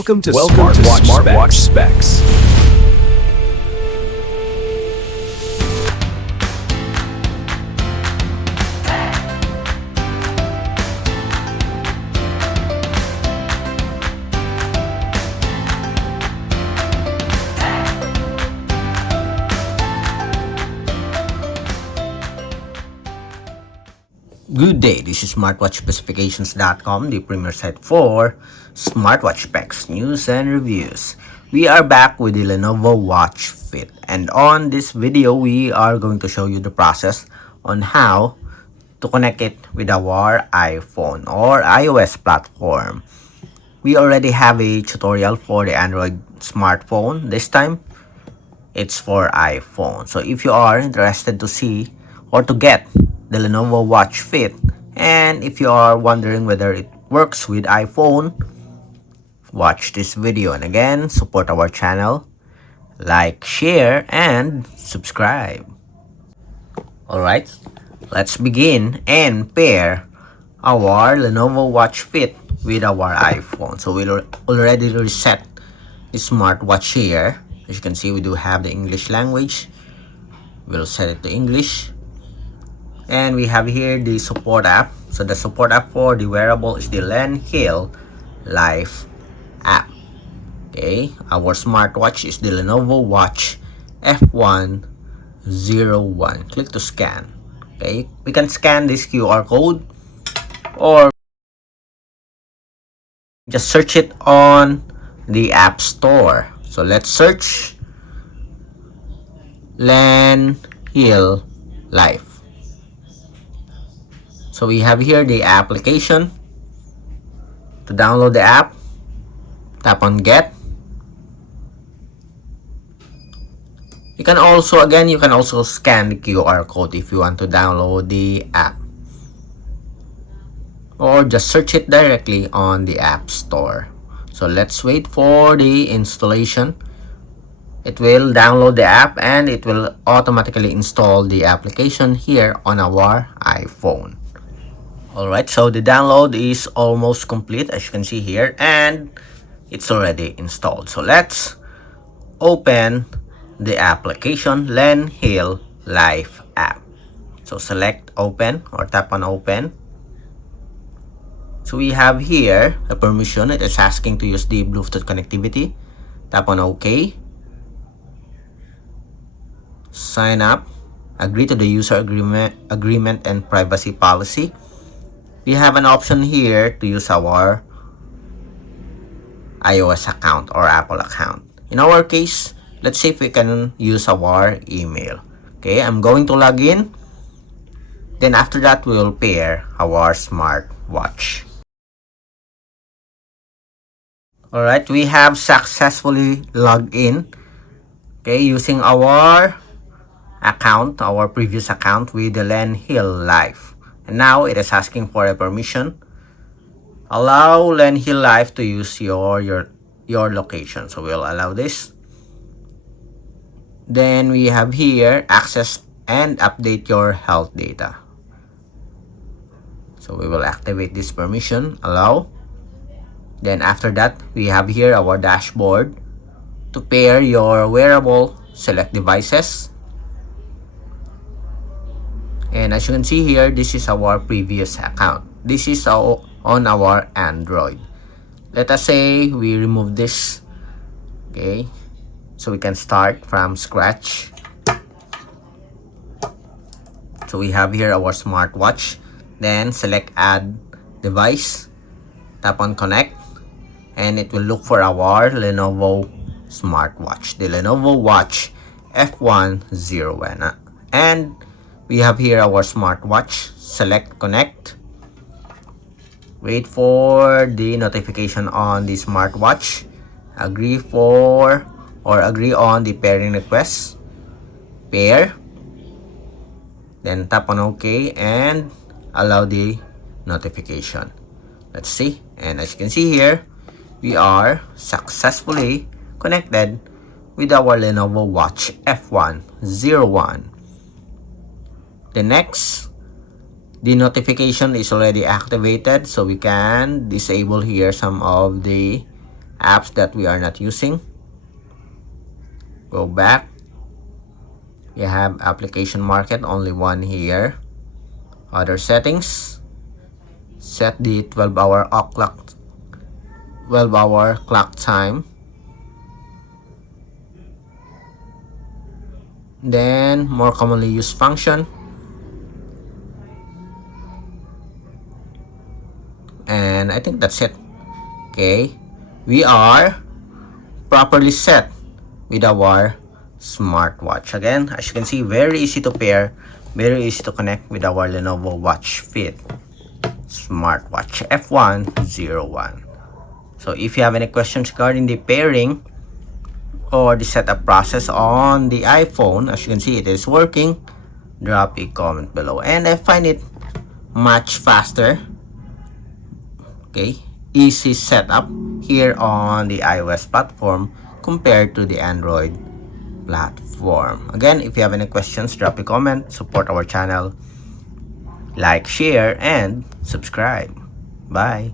Welcome to Smartwatch Specs. Good day, this is smartwatchspecifications.com, the premier site for smartwatch specs, news, and reviews. We are back with the Lenovo Watch Fit, and on this video, we are going to show you the process on how to connect it with our iPhone or iOS platform. We already have a tutorial for the Android smartphone. This time, it's for iPhone. So if you are interested to see or to get the Lenovo Watch Fit, and if you are wondering whether it works with iPhone, watch this video. And again, support our channel, like, share, and subscribe. Alright, let's begin and pair our Lenovo Watch Fit with our iPhone. So we'll already reset the smartwatch here. As you can see, we do have the English language. We'll set it to English. And we have here the support app. So the support app for the wearable is the LenHealLife app. Okay, our smartwatch is the Lenovo Watch F101. Click to scan. Okay, we can scan this QR code or just search it on the App Store. So let's search LenHealLife. So we have here the application. To download the app, tap on Get. You can also scan the QR code if you want to download the app, or just search it directly on the App Store. So let's wait for the installation. It will download the app and it will automatically install the application here on our iPhone. Alright, so the download is almost complete, as you can see here, and it's already installed. So let's open the application LenHealLife app. So select open or tap on open. So we have here a permission. It is asking to use the Bluetooth connectivity. Tap on OK. Sign up. Agree to the user agreement and privacy policy. We have an option here to use our iOS account or Apple account. In our case, let's see if we can use our email. Okay, I'm going to log in. Then after that, we will pair our smartwatch. Alright, we have successfully logged in. Okay, using our account, our previous account with the LenHealLife. And now it is asking for a permission. Allow LenHealLife to use your location. So we'll allow this. Then we have here access and update your health data. So we will activate this permission, allow. Then after that, we have here our dashboard. To pair your wearable, select devices. And as you can see here, this is our previous account. This is on our Android. Let us say we remove this. Okay, so we can start from scratch. So we have here our smartwatch. Then select add device. Tap on connect. And it will look for our Lenovo smartwatch, the Lenovo Watch F101. And we have here our smartwatch. Select connect. Wait for the notification on the smartwatch. Agree on the pairing request. Pair. Then tap on OK and allow the notification. Let's see. And as you can see here, we are successfully connected with our Lenovo Watch F101. The notification is already activated, so we can disable here some of the apps that we are not using. Go back. You have application market, only one here. Other settings. Set the 12-hour clock time. Then more commonly used function. And I think that's it. Okay, we are properly set with our smartwatch. Again, as you can see, very easy to pair, very easy to connect with our Lenovo Watch Fit Smartwatch F101. So if you have any questions regarding the pairing or the setup process on the iPhone, as you can see, it is working. Drop a comment below. And I find it much faster. Okay, easy setup here on the iOS platform compared to the Android platform. Again, if you have any questions, drop a comment, support our channel, like, share, and subscribe. Bye.